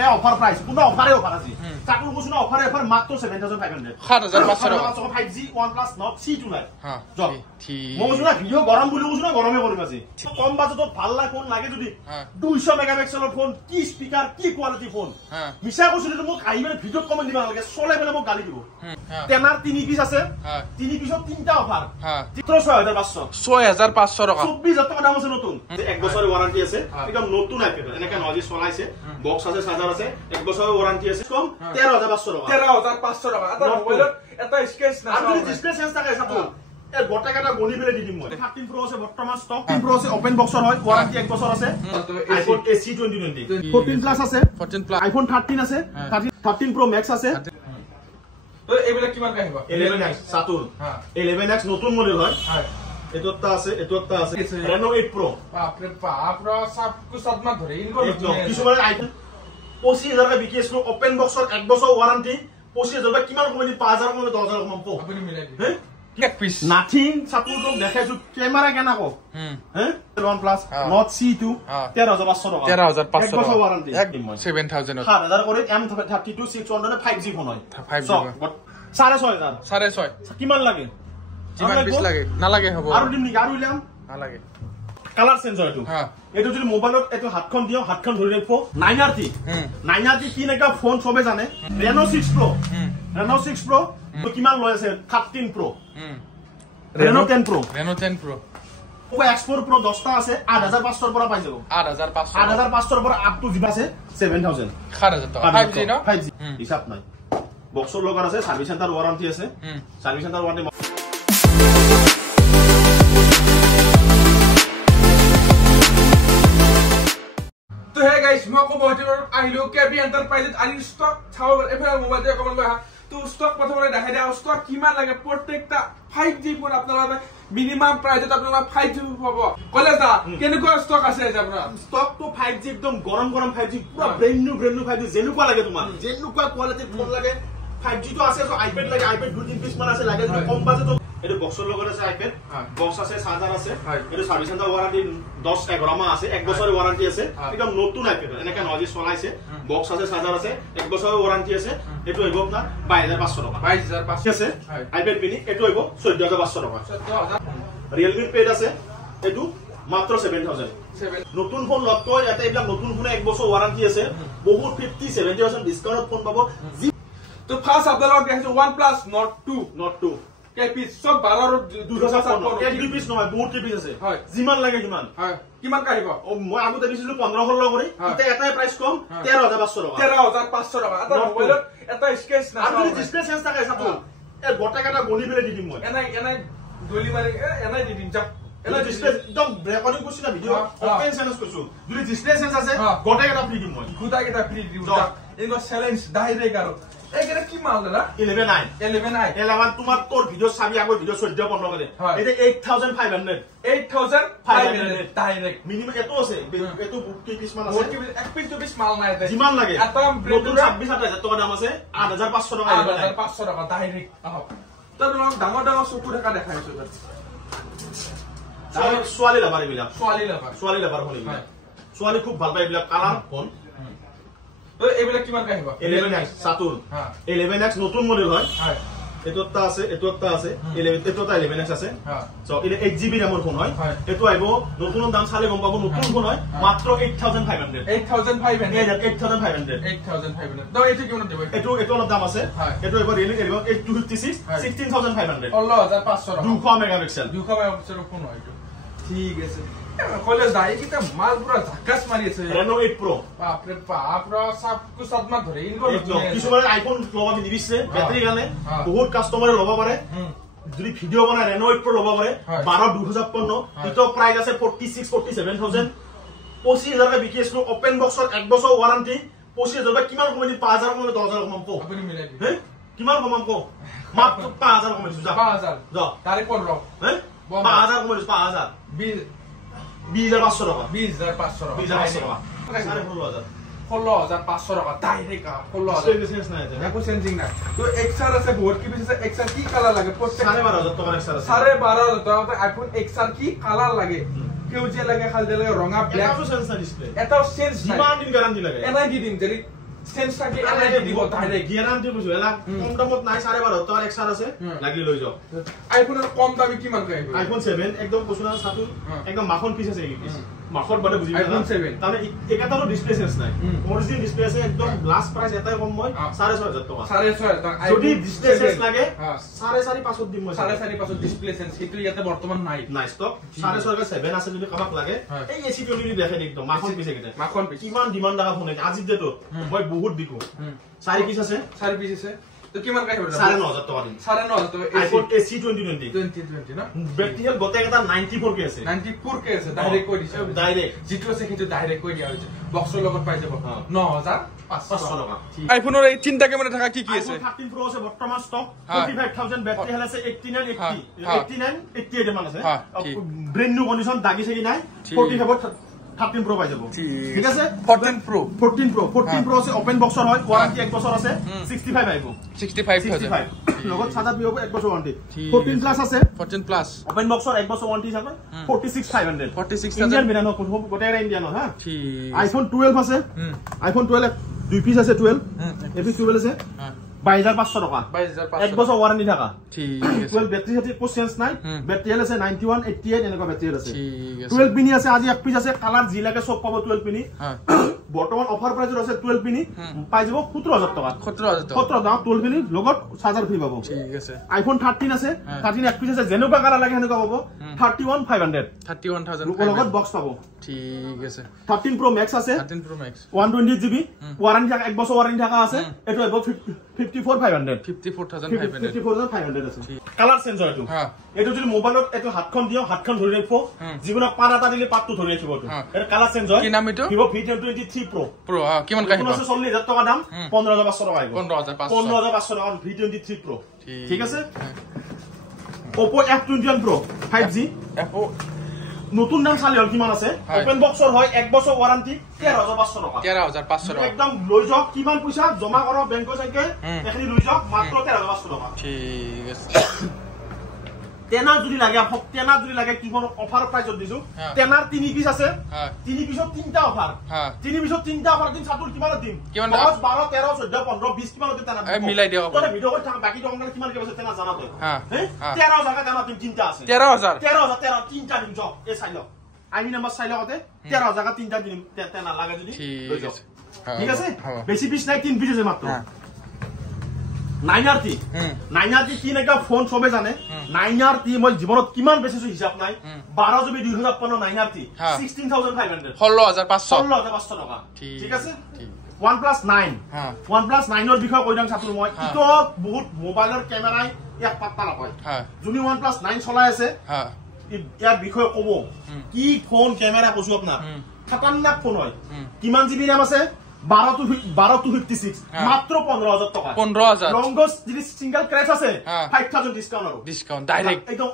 এই offer price কোনো অফারে অফার আছে চাকুর কোন অফারে অফার মাত্র 7500 7500 টাকা 5G OnePlus Nord C2 লাই জব মজুরা ভিডিও গরম বলি বুঝনা গরমে বলি আছে কম বাজেটত ভাল লাগ ফোন লাগে যদি 200 মেগাপিক্সেলৰ ফোন কি স্পিকার কি কোয়ালিটি ফোন মিছা কৈছিল মোক আইবে ভিডিও কমেন্ট দিবা লাগে চলে বেলে মোক গালি দিব টেনার 3 পিস আছে 3 পিসত 3টা অফার 6500 টাকা 24000 টাকা দাম আছে নতুন 1 বছরের ওয়ারেন্টি আছে একদম নতুন আইপেড এনেকা নজি চলাইছে বক্স আছে চার্জার আছে 1 বছরের ওয়ারেন্টি আছে কম 13500 টাকা 13500 টাকা এটা মোবাইলত এটা স্কেচ না আর ডিসপ্লে চেঞ্জ থাকে সাথে এই গোটাকাটা গলি ফেলে দি দিম মই 13 Pro আছে বর্তমান স্টক 13 Pro আছে ওপেন বক্সৰ হয় ওয়াৰেন্টি 1 বছৰ আছে আইফোন SE 2020 14 প্লাস আছে 14 প্লাস আইফোন 13 আছে 13 Pro Max আছে তো এইবিলাক কিমান কাহিব 11X সাতুর 11X নতুন মডেল হয় এতটা আছে Reno 8 Pro বাপ রে বাপ রা সব কিছু সাদমা ধরে ইনকো কিছু মানে আইফোন 25000 টাকা বিকি আছে ওপেন বক্সৰ 1 বছৰ ওয়ারেন্টি 25000 টাকা কিমান কমাই 5000 কমাই 10000 কমাম কো আপুনি মিলাই দি হে এক পিস নাথিং সাতুর তো দেখাইছো ক্যামেরা কেনা কো হে OnePlus Nord C2 13500 টাকা 13500 টাকা ওয়ারেন্টি একদম 7000 7000 করে M32 600 5G ফোন হয় 5G 6500 কিমান লাগে কিমান পিস লাগে না লাগে হবে আৰু দিম নি আৰু ইলাম না লাগে কালাৰ সেন্সৰ এটো এটো যদি মোবাইলত এটো হাতখন দিও হাতখন ধৰি ৰাখো 9RT 9RT কি নাকা ফোন সবে জানে Reno 6 Pro Reno 6 Pro কিমান লৈ আছে 13 Pro Reno 10 Pro Poco X4 Pro 10টা আছে 8500 ৰ পৰা পাই যাব 8500 ৰ পৰা আপ টু জিবা আছে 7000 টাকা 5G ন 5G হিসাব নাই বক্সৰ লগত আছে সাৰ্ভিস সেন্টাৰ ওয়াৰেন্টি আছে সাৰ্ভিস সেন্টাৰ ওয়াৰেন্টি তো হে গাইস মকো বহতিৰ আহিলো কেবি এন্টারপ্রাইজত আনি স্টক চাও এফালে মোবাইল দিয়ে কমেন্ট লহা তো স্টক প্রথমে দেখাই দিয়া স্টক কিমান লাগে প্রত্যেকটা 5G ফোন আপোনালোকে মিনিমাম প্রাইসত আপোনালোকে 5G পাব কলে দা কেনেকুৱা স্টক আছে আপোনাৰ স্টক তো 5G একদম গৰম 5G পুৰা ব্ৰ্যান্ড নিউ 5G যেনুকুৱা লাগে তোমাৰ যেনুকুৱা কোয়ালিটিৰ ফোন লাগে 5G তো আছে তো আইপ্যাড লাগে আইপ্যাড 2-3 পিস মান আছে লাগে কম বাজেটত এটো বক্সৰ লগত আছে আইপ্যাড বক্স আছে চার্জার আছে এটো সার্ভিস সেন্টার ওয়ারেন্টি 10-11 মাহ আছে 1 বছরের ওয়ারেন্টি আছে একদম নতুন আইপ্যাড এনেকা নজি চলাইছে বক্স আছে চার্জার আছে 1 বছরের ওয়ারেন্টি আছে এটো হইব আপনার 22500 টাকা 22500 আছে আইপ্যাড মিনি এটো হইব 14500 টাকা 14000 Realme পেড আছে এটো মাত্র 7000 নতুন ফোন লক্ষ্য এটা এইবিলাক নতুন ফোনে 1 বছর ওয়ারেন্টি আছে বহুত 50-70% ডিসকাউন্ট ফোন পাবো তো ফার্স্ট আপনারা দেখছো OnePlus Nord 2 কে পিস সব 12 ৰ 2056 এক দুই পিস নহয় বহুত পিস আছে জিমান লাগে জিমান কিমান কাহিব মই আগতে দিছিলো 1500 কৰি এটা এটাই প্রাইস কম 13500 টাকা 13500 টাকা এটা মোবাইলত এটা স্কেচ না আৰু ডিসপ্লে চেঞ্জ থাকে সাথে এই গোটাকাটা গলি ফেলে দি দিম মই এনাই গলি মারি এনাই দি দিম যা এলা ডিসপ্লে একদম রেকর্ডিং করছি না ভিডিও ওপেন চ্যানেল করছো যদি ডিসপ্লে চেঞ্জ আছে গোটাকাটা ফ্রি দিম মই গোটাকাটা ফ্রি দিম যা এনো চ্যালেঞ্জ ডাইরেক্ট আৰু একেটা কি মাল দাদা 11 তোমাৰ তোৰ ভিডিও চাবি আগৰ ভিডিও 14-15 করে এটা 8500 ডাইরেক্ট মিনিমাম এটো আছে এটো কি পিস মান আছে এক পিস দু পিস মাল নাই জিমান লাগে এটা নতুন 26000 টাকা দাম আছে 8500 টাকা 8500 টাকা ডাইরেক্ট তো ডাঙৰ চকু ঢাকা দেখাইছো সোয়ালি লাভার এবিলাক সোয়ালি লাভার হল সোয়ালি খুব ভাল পায় এবিলাক কালার ফোন তো এইবিলাক কিমান কাহিব 11X সাতুর 11X নতুন মডেল হয় এতটা আছে 11 এতটা 11X আছে সো এটা 8GB RAM ফোন হয় এটো আইবো নতুন দাম চালে গম পাবো নতুন ফোন হয় মাত্র 8500 তো এটো কিমান দিব এটো অলপ দাম আছে এটো এবাৰ ৰিয়েলি কৰিব 8256 16500 16500 200 মেগাপিক্সেল ফোন হয় এটো ঠিক আছে কলেজ দাই কিটা মাল পুরা ঝাকাস মারি আছে Reno 8 Pro বাপ রে বাপ রা সব কিছু সাদমা ধরে ইনকো কিছু মানে আইফোন লবা দিবিছে ব্যাটারি গানে বহুত কাস্টমারে লবা পারে যদি ভিডিও বনায় Reno 8 Pro লবা পারে 12 2055 ইটো প্রাইস আছে 46-47,000 25000 টাকা বিকি আছে ওপেন বক্সৰ 1 বছৰ ওয়ারেন্টি 25000 টাকা কিমান কমাই 5000 কমাই 10000 কমাম কো আপুনি মিলাই দি হে কিমান কমাম কো মাত্ৰ 5000 কমাই যা 5000 যা তারে কোন রক হে 5000 কমাই 5000 20500 টাকা 20500 টাকা 20500 টাকা 16500 টাকা ডাইরেক্ট 16000 সেন্স নাই আছে একো সেন্সিং নাই তো এক্সআর আছে বহুত কি পিছে এক্সআর কি কালার লাগে প্রত্যেক 12500 টাকা এক্সআর আছে 12500 টাকা আইফোন এক্সআর কি কালার লাগে কেউজিয়া লাগে হালদিয়া লাগে ৰঙা ব্ল্যাক এটাও চেঞ্জ নাই ডিসপ্লে এটাও চেঞ্জ নাই কিমান দিন গ্যারান্টি লাগে এনআইডি দিন যদি চেঞ্জ থাকে এনআইডি দিব ডাইরেক্ট গ্যারান্টি বুঝো এলা কম দামত নাই 12.5 টাকার এক্সট্রা আছে লাগি লৈ যাও আইফোনের কম দামি কিমান কই আইফোন 7 একদম কোছনা সাতু একদম মাখন পিস আছে এই পিস মাখন বলে বুঝি আইফোন 7 তাহলে একাটারও ডিসপ্লে চেঞ্জ নাই অরিজিনাল ডিসপ্লে আছে একদম গ্লাস প্রাইস এটাই কম মই 6500 টাকা 6500 টাকা যদি ডিসপ্লে চেঞ্জ লাগে 4.5 দিম মই 4.5 ডিসপ্লে চেঞ্জ কিন্তু ইয়াতে বর্তমান নাই নাই স্টক 6.5 7 আছে যদি কাবাক লাগে এই এসি টলি দেখে একদম মাখন পিস একেটা মাখন পিস কিমান ডিমান্ড দেখা ফোন আজি যেটো মই বহুত বিকো 4 পিস আছে 4 পিস আছে তো কিমান কাই হবে 9500 টাকা দিন 9500 টাকা আইফোন এসি 2020 না ব্যাটারি হেলথ গতে এটা 94 কে আছে 94 কে আছে ডাইরেক্ট কই দিছে ডাইরেক্ট জিটো আছে কিন্তু ডাইরেক্ট কই দিয়া হইছে বক্সৰ লগত পাই যাব 9500 টাকা আইফোনৰ এই তিনটা ক্যামেরা থাকা কি কি আছে 13 প্রো আছে বর্তমান স্টক 45000 ব্যাটারি হেল আছে 89 মান আছে ব্র্যান্ড নিউ কন্ডিশন দাগি আছে কি নাই 45 13 Pro পাই যাব ঠিক আছে 14 Pro আছে ওপেন বক্সৰ হয় ওয়াৰেন্টি 1 বছৰ আছে 65 আইবো 65 লগত সাদা বিও 1 বছৰ ওয়াৰেন্টি 14 প্লাস আছে 14 প্লাস ওপেন বক্সৰ 1 বছৰ ওয়ারেন্টি আছে 46500 ইন্ডিয়ান বিনা ন কোন গোটেই ইন্ডিয়ান হা ঠিক আইফোন 12 আছে আইফোন 12 দুই পিস আছে 12 এপি 12 আছে 22500 টাকা 22500 এক বছর ওয়ারেন্টি থাকা ঠিক আছে 12 ব্যাটারি আছে কোন চেঞ্জ নাই ব্যাটারি আছে 91 88 এনেকা ব্যাটারি আছে ঠিক আছে 12 পিনি আছে আজি এক পিস আছে কালার জি লাগে সব পাবো 12 পিনি বর্তমান অফার প্রাইস আছে 12 পিনি পাই যাব 17000 টাকা 17000 দাম 12 পিনি লগত চার্জার ফ্রি পাবো ঠিক আছে আইফোন 13 আছে 13 এক পিস আছে যেনেকা কালার লাগে হেনেকা পাবো 31500 লগত বক্স পাবো ঠিক আছে 13 Pro Max আছে 13 Pro Max 120GB ওয়ারেন্টি থাকা এক বছর ওয়ারেন্টি থাকা আছে এটো এবো 54500 আছে কালার সেন্সর এটো হ্যাঁ এটো যদি মোবাইলত এটো হাতখন দিও হাতখন ধৰি ৰাখিব যিগুনা পাৰাটা দিলে পাতটো ধৰি ৰাখিব এটো এৰ কালার সেন্সর কি নাম এটো Vivo V23 Pro কিমান কাহিব 140,000 টাকা দাম 15500 টাকা আইব 15500 টাকা V23 Pro ঠিক আছে Oppo F21 Pro 5G Oppo নতুন নাম চালি হল কিমান আছে ওপেন বক্সৰ হয় 1 বছৰ ওয়ারেন্টি 13500 টাকা 13500 টাকা একদম লৈ যাওক কিমান পইচা জমা কৰ বেংকৰ সংকে এখনি লৈ যাওক মাত্ৰ 13500 টাকা ঠিক আছে তেনা যদি লাগে আপক তেনা যদি লাগে কি কোন অফার প্রাইসত দিছো তেনার 3 পিস আছে 3 পিসত 3টা অফার 3 পিসত 3টা অফার দিন সাতুল কিমান দিম 10 12 13 14 15 20 কিমান দিন তেনা মিলাই দিও তোরে ভিডিও কই থাক বাকি দংগল কিমান কে আছে তেনা জানা তো হ্যাঁ 13 জায়গা তেনা দিম 3টা আছে 13000 3টা দিম জ এ চাইল আইনি নাম্বার চাইল কতে 13 জায়গা 3টা দিম তেনা লাগে যদি ঠিক আছে বেশি পিস নাই 3 পিস আছে মাত্র 9RT কি নাকা ফোন সবে জানে 9RT মই জীবনত কিমান বেছিছো হিসাব নাই 12GB 2055 9RT 16500 16500 টাকা ঠিক আছে OnePlus 9 OnePlus 9 এর বিষয় কইদাং ছাত্র মই ইতো বহুত মোবাইলৰ ক্যামেৰাই এক পাত্তা নকয় যদি OnePlus 9 চলাই আছে ইয়াৰ বিষয় কব কি ফোন ক্যামেৰা কইছো আপনা খতৰনাক ফোন হয় কিমান জিবি RAM আছে 12 to 56 মাত্র 15000 টাকা 15000 লংগেস্ট যদি সিঙ্গেল ক্র্যাশ আছে 5000 ডিসকাউন্ট ডাইরেক্ট একদম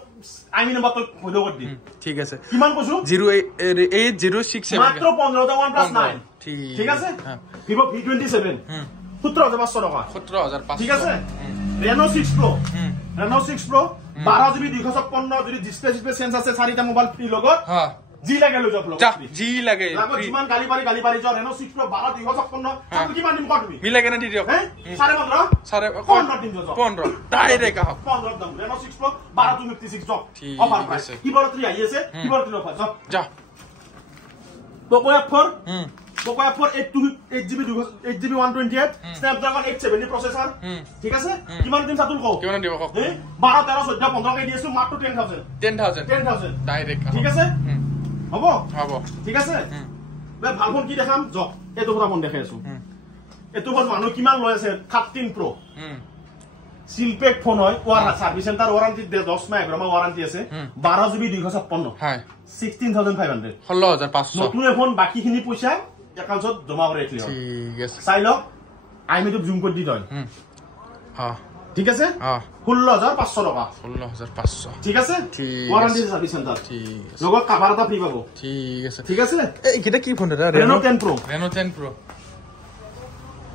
আইমি নাম্বার তো হলো কর দি ঠিক আছে কিমান কইছো 08067 মাত্র 15000 OnePlus 9 ঠিক আছে Vivo V27 17500 টাকা 17500 ঠিক আছে Reno 6 Pro 12GB 256 যদি ডিসপ্লে চেঞ্জ আছে 4টা মোবাইল ফ্রি লগত হ্যাঁ জি লাগে লো জপলো জি লাগে লাগো জিমান গালি পারি জ Reno 6 Pro 12 256 তাহলে কিমান দিন কটবি মিলে কেনে দি দিও হ্যাঁ 15 দিন জ 15 ডাইরেক্ট 15 দাম Reno 6 Pro 12 256 জ অফার প্রাইস কিবোর্ড 3 আই আছে কিবোর্ড 3 অফার যা Poco F4 8GB 128 Snapdragon 870 processor ঠিক আছে কিমান দিন সাতুল কও কিমান দিব কও 12 13 14 15 কে দিয়েছো মাত্র 10000 ডাইরেক্ট ঠিক আছে হবো ঠিক আছে বে ভাল ফোন কি দেখাম জ এটো পুরা ফোন দেখাই আছো এটো ফোন মানুহ কিমান লৈ আছে 13 Pro সিলপেক ফোন হয় ওয়ার সার্ভিস সেন্টার ওয়ারেন্টি 10 মাস গ্রামা ওয়ারেন্টি আছে 12GB 256 হ্যাঁ 16500 16500 নতুন ফোন বাকিখিনি পয়সা একাউন্টত জমা করে রাখলি ঠিক আছে চাই লও আইমি তো জুম করে দি দই হ্যাঁ ঠিক আছে 16500 টাকা 16500 ঠিক আছে ওয়ারেন্টি সার্ভিস সেন্টার ঠিক আছে লগত কভার এটা ফ্রি পাবো ঠিক আছে এই কিটা কি ফোন এটা Reno 10 Pro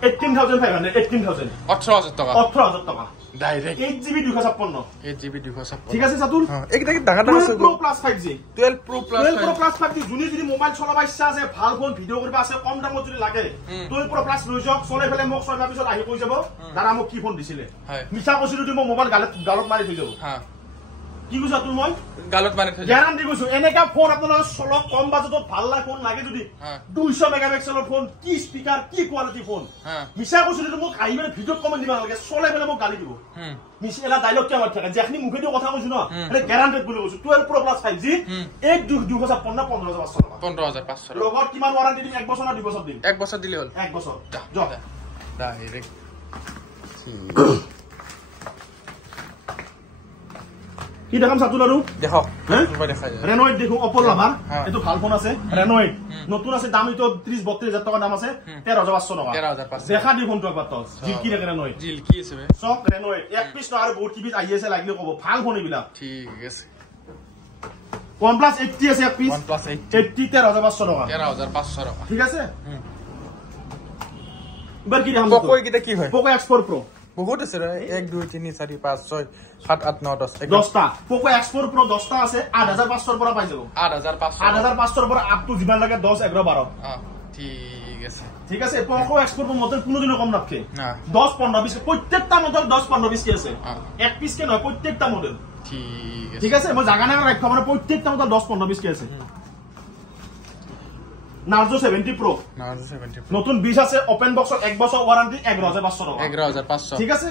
18,500 18,000 18,000 টাকা 18,000 টাকা ডাইরেক্ট 8GB 256 8GB 256 ঠিক আছে সাতুল এইটা কি ডাঙৰ ডাঙৰ আছে 12 Pro Plus 5G 12 Pro Plus 5G জুনি যদি মোবাইল চলাবা ইচ্ছা আছে ভাল ফোন ভিডিও কৰিব আছে কম দামত যদি লাগে 12 Pro Plus লৈ যাওক চলাই ফেলে মোক 6 মাহ পিছত আহি কৈ যাব দাদা মোক কি ফোন দিছিলে মিছা কৈছিলো তুমি মোবাইল গালত মাৰি থৈ যাব হা কি কৈছা তুমি মই গালত মাৰি থৈ গ্যাৰান্টি কৈছো এনেকা ফোন আপোনালোক চলক কম বাজেটত ভাল লাগে ফোন লাগে যদি 200 মেগাপিক্সেলৰ ফোন কি স্পিকাৰ কি কোৱালিটি ফোন মিছা কৈছিলো মোক আহি মানে ভিডিঅ কমেন্ট দিব নালাগে চলাই ফেলে মোক গালি দিব মিছ এলা ডায়লগ কি আমাৰ থাকে যেখনি মুখেদি কথা কৈছো ন এটা গ্যাৰান্টেড বুলি কৈছো 12 Pro Plus 5G 1256 15,500 লগত কিমান ওয়াৰেন্টি দিম 1 বছৰ না 2 বছৰ দিম 1 বছৰ দিলে হ'ল 1 বছৰ ডাইৰেক্ট কি দেখাম সাতুল আৰু দেখক ৰেনয়েড দেখো অপল লাভাৰ এটো ভাল ফোন আছে ৰেনয়েড নতুন আছে দাম ইতো 30-32,000 টাকা দাম আছে 13,500 টাকা 13,500 দেখা দি ফোনটো একবাৰ তো জিল কি দেখে ৰেনয়েড জিল কি আছে বে সব ৰেনয়েড এক পিস ন আৰু বহুত কি পিস আহি আছে লাগিলে কব ভাল ফোন ইবিলা ঠিক আছে OnePlus 80 আছে এক পিস OnePlus 80 13,500 টাকা 13,500 টাকা ঠিক আছে এবাৰ কি দেখাম পোকো কিটা কি হয় পোকো X4 Pro বহুত আছে রে 1 2 3 4 5 6 7 8 9 10 10টা পোকো X4 Pro 10টা আছে 8,500 পৰা পাই যাব 8,500 পৰা আপ টু যিমান লাগে 10 11 12 ঠিক আছে ঠিক আছে পোকো X4 Pro মডেল কোনো দিন কম নাথকে না 10 15 20 প্রত্যেকটা মডেল 10 15 20 কি আছে এক পিস কে নয় প্রত্যেকটা মডেল ঠিক আছে মই জাগা না রাখা মানে প্রত্যেকটা মডেল 10 15 20 কি আছে Narzo 70 Pro নতুন 20 আছে ওপেন বক্সত 1 বছর ওয়ারেন্টি 11,500 টাকা 11,500 ঠিক আছে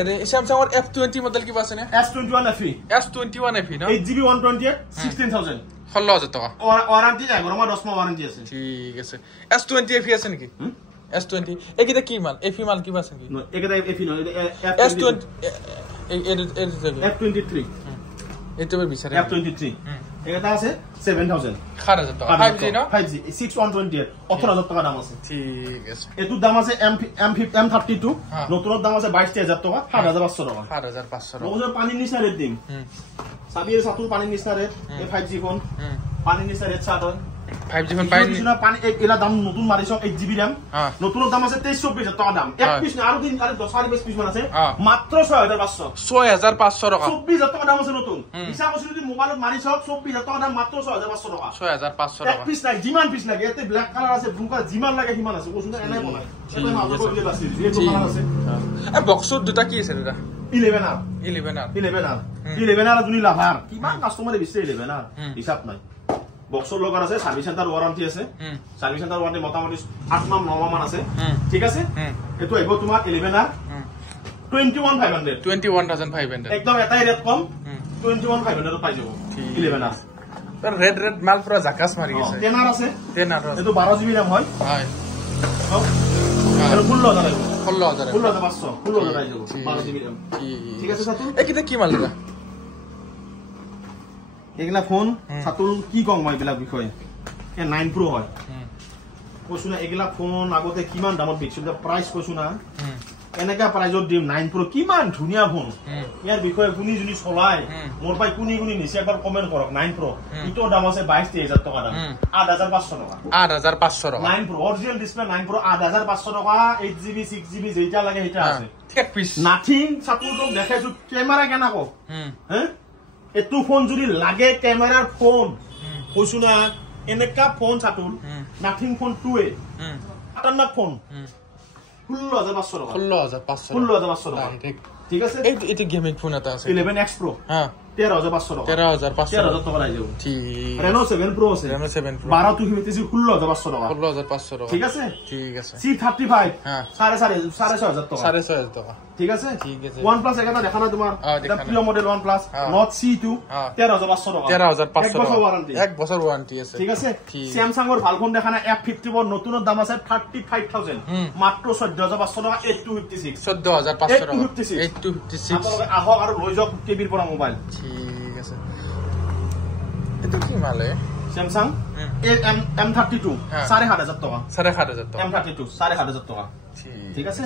আরে Samsung এর F20 মডেল কি আছে না S21 FE S21 FE না 8GB 128 16,000 16,000 টাকা ওয়ারেন্টি 11 মাস 10 মাস ওয়ারেন্টি আছে ঠিক আছে S20 FE আছে নাকি S20 একিটা কি মাল FE মাল কি আছে নাকি একিটা FE নয় S20 F23 এটা বিচারে F23 এটা আছে 7,000 4,000 টাকা 5G না 5G 6128 18,000 টাকা দাম আছে ঠিক আছে এটু দাম আছে M32 নতুন দাম আছে 22,000 টাকা 7,500 টাকা 7,500 টাকা ওজন পানি নিচা রেট দিম সাবির সাতুল পানি নিচা রেট এই 5G ফোন পানি নিচা রেট 7 5G ফোন পানি এলা দাম নতুন মারিছ 8GB RAM নতুন দাম আছে 23,000 টাকা দাম এক পিস না আর দিন আরে 10 পিস মান আছে মাত্র 6,500 টাকা 24,000 টাকা দাম আছে নতুন হিসাব আছে যদি মোবাইলত মারিছ 24,000 টাকা দাম মাত্র 6,500 টাকা 6,500 টাকা এক পিস নাই জিমান পিস লাগে এতে ব্ল্যাক কালার আছে ব্লু কালার জিমান লাগে হিমান আছে ওসুনা এনে বনাই এটা মাত্র দিয়ে আছে যে কালার আছে এ বক্সত দুটা কি আছে দাদা 11R 11R জুনি লাভার কিমান কাস্টমারে বিছে 11R হিসাব নাই বক্সৰ লগত আছে সার্ভিস সেন্টার ওয়ারেন্টি আছে সার্ভিস সেন্টার ওয়ারেন্টি মোটামুটি 8 মাহ 9 মাহ আছে ঠিক আছে এটো আইবো তোমাৰ 11R 21,500 একদম এটাই রেট কম 21,500 পাই যাব 11R तर रेड माल पुरा झाकास मारि গৈছে 10R আছে 10R এটো 12GB RAM হয় হয় আৰু 16,000 16,500 আই যাব 12GB RAM ঠিক আছে সাতুল একিটা কি মাল দাদা এগুলা ফোন সাতুল কি কম মই এগুলা বিষয় এ 9 Pro হয় কৈছো না এগুলা ফোন আগতে কিমান দামত বিকিছিল প্রাইস কৈছো না এনেকা প্রাইজত দিম 9 Pro কিমান ধুনিয়া ফোন ইয়াৰ বিষয়ে কোনি জুনি চলাই মোৰ পাই কোনি নিছে একবাৰ কমেন্ট কৰক 9 Pro ইটো দাম আছে 22,000 টাকা দাম 8,500 টাকা 8,500 টাকা 9 Pro অরিজিনাল ডিসপ্লে 9 Pro 8,500 টাকা 8GB 6GB যেটা লাগে এটা আছে এক পিস নাথিং সাতুল তো দেখাইছো ক্যামেরা কেনা কো হ্যাঁ এটু ফোন যদি লাগে ক্যামেরার ফোন কৈছো না এনেকা ফোন সাতুল নাথিং ফোন 2A আটান্না ফোন 16,500 টাকা ঠিক আছে এই গেমিং ফোন এটা আছে 11X Pro হ্যাঁ 13,500 টাকা 13,500 টাকা আই যাব ঠিক Reno 7 Pro আছে Reno 7 Pro 12 তো হিমেতেছি 16,500 টাকা 16,500 টাকা ঠিক আছে C35 হ্যাঁ 6,500 টাকা 6,500 টাকা ঠিক আছে OnePlus এটা দেখা না তোমার এটা প্রিয় মডেল OnePlus Note C2 13,500 টাকা 13,500 টাকা ওয়ারেন্টি 1 বছর ওয়ারেন্টি আছে ঠিক আছে Samsung এর ভাল ফোন দেখা না F54 নতুনের দাম আছে 35,000 মাত্র 14,500 টাকা 8256 14,500 টাকা 8256 আপনারা আহক আর লৈ যাওক কেবির পরা মোবাইল ঠিক আছে এটা কি মালে Samsung M32 7,500 টাকা 7,500 টাকা M32 7,500 টাকা ঠিক আছে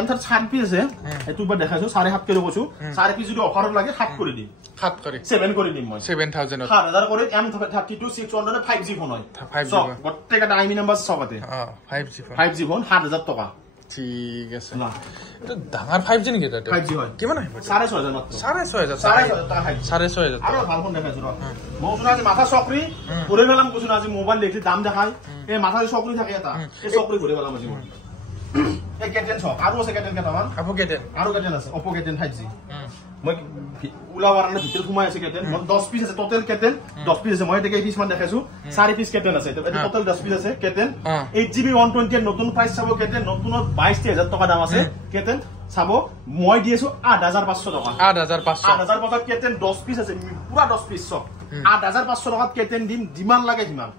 এন্থাৰ 4 পিস আছে এটো বা দেখাইছো 7.5 কিলো কৈছো 4 পিস যদি অফাৰত লাগে 7 কৰি দিম 7 কৰি 7 কৰি দিম মই 7000 7000 কৰি M32 600 5G ফোন হয় 5G প্ৰত্যেক এটা আইমি নাম্বাৰ সবতে 5G ফোন 7000 টকা ঠিক আছে না এটা ডাঙৰ 5G নেকি এটা 5G হয় কিমান আহিব 6500 মাত্ৰ 6500 টাকা 6500 আৰু ভাল ফোন দেখাইছো মই শুনা যে মাথা চকৰি ঘুৰে গেলাম কৈছো আজি মোবাইল দেখি দাম দেখাই এই মাথা চকৰি থাকে এটা এই চকৰি ঘুৰে গেলাম আজি মই এই কেটেন সব আৰু আছে কেটেন কেটামান আৰু কেটেন আছে Oppo কেটেন 5G মই উলাৱাৰনে ভিতৰ ঘুমাই আছে কেটেন 10 পিস আছে টোটাল কেটেন 10 পিস আছে মই দেখি পিস মান দেখাইছো 4 পিস কেটেন আছে এটা টোটাল 10 পিস আছে কেটেন 8GB 120 নতুন প্রাইস চাবো কেটেন নতুনত 22000 টাকা দাম আছে কেটেন চাবো মই দিয়েছো 8500 টাকা 8500 কেটেন 10 পিস আছে পুরা 10 পিস সব 8500 টাকা কেটেন দিম যিমান লাগে যিমান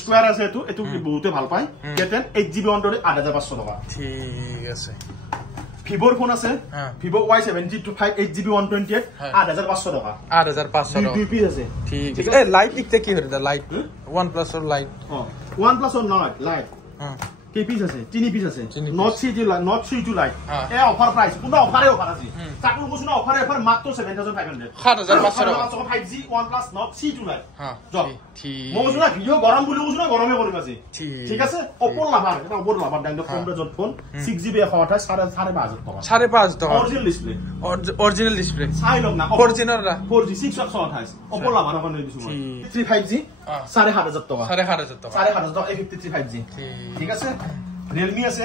স্কয়ার আছে এটো বহুতে ভাল পায় কেটেন 8GB 120 8500 টাকা ঠিক আছে Vivo ফোন আছে Vivo Y72 8GB 128 8500 টাকা 8500 টাকা 2 পিস আছে ঠিক আছে এই লাইট লিখতে কি হইছে লাইট OnePlus এর লাইট OnePlus এর লাইট কি পিস আছে 3 পিস আছে Note 3 লাইট এই অফার প্রাইস পুরো অফারে অফার আছে চাকুর কোন অফারে অফার মাত্র 7500 7500 5G OnePlus Note 3 লাইট ঠিক মোজনা ভিডিও গরম বলি ওজনা গরমে করিম আছে ঠিক আছে Oppo লাভার এটা Oppo লাভার দাম কম রেট ফোন 6GB 128 5.5 টাকা 5.5 টাকা অরিজিনাল ডিসপ্লে সাই লগ না অরিজিনাল রা 4G 628 Oppo লাভার ওখানে দিছো 5G 7500 টাকা 7500 টাকা 7500 টাকা 53 5G ঠিক আছে Realme আছে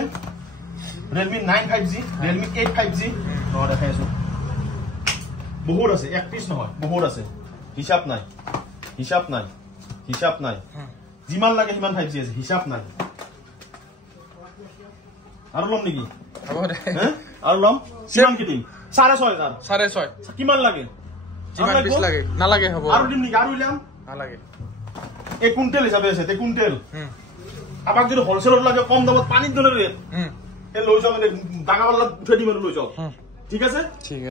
Realme 9 5G Realme 8 5G দেখাইছো বহুত আছে এক পিস নহয় বহুত আছে হিসাব নাই যিমান লাগে সিমান 5G আছে হিসাব নাই আৰু লম নেকি আৰু লম কিমান কি দিম 6500 কিমান লাগে যিমান পিস লাগে না লাগে হ'ব আৰু দিম নেকি আৰু লম না লাগে এক কুইন্টাল হিসাবে আছে তে কুইন্টাল আবার যদি হোলসেলত লাগে কম দামত পানির দরে রেট এ লৈ যাও ডাঙা পাল্লা উঠে দিম লৈ যাও ঠিক আছে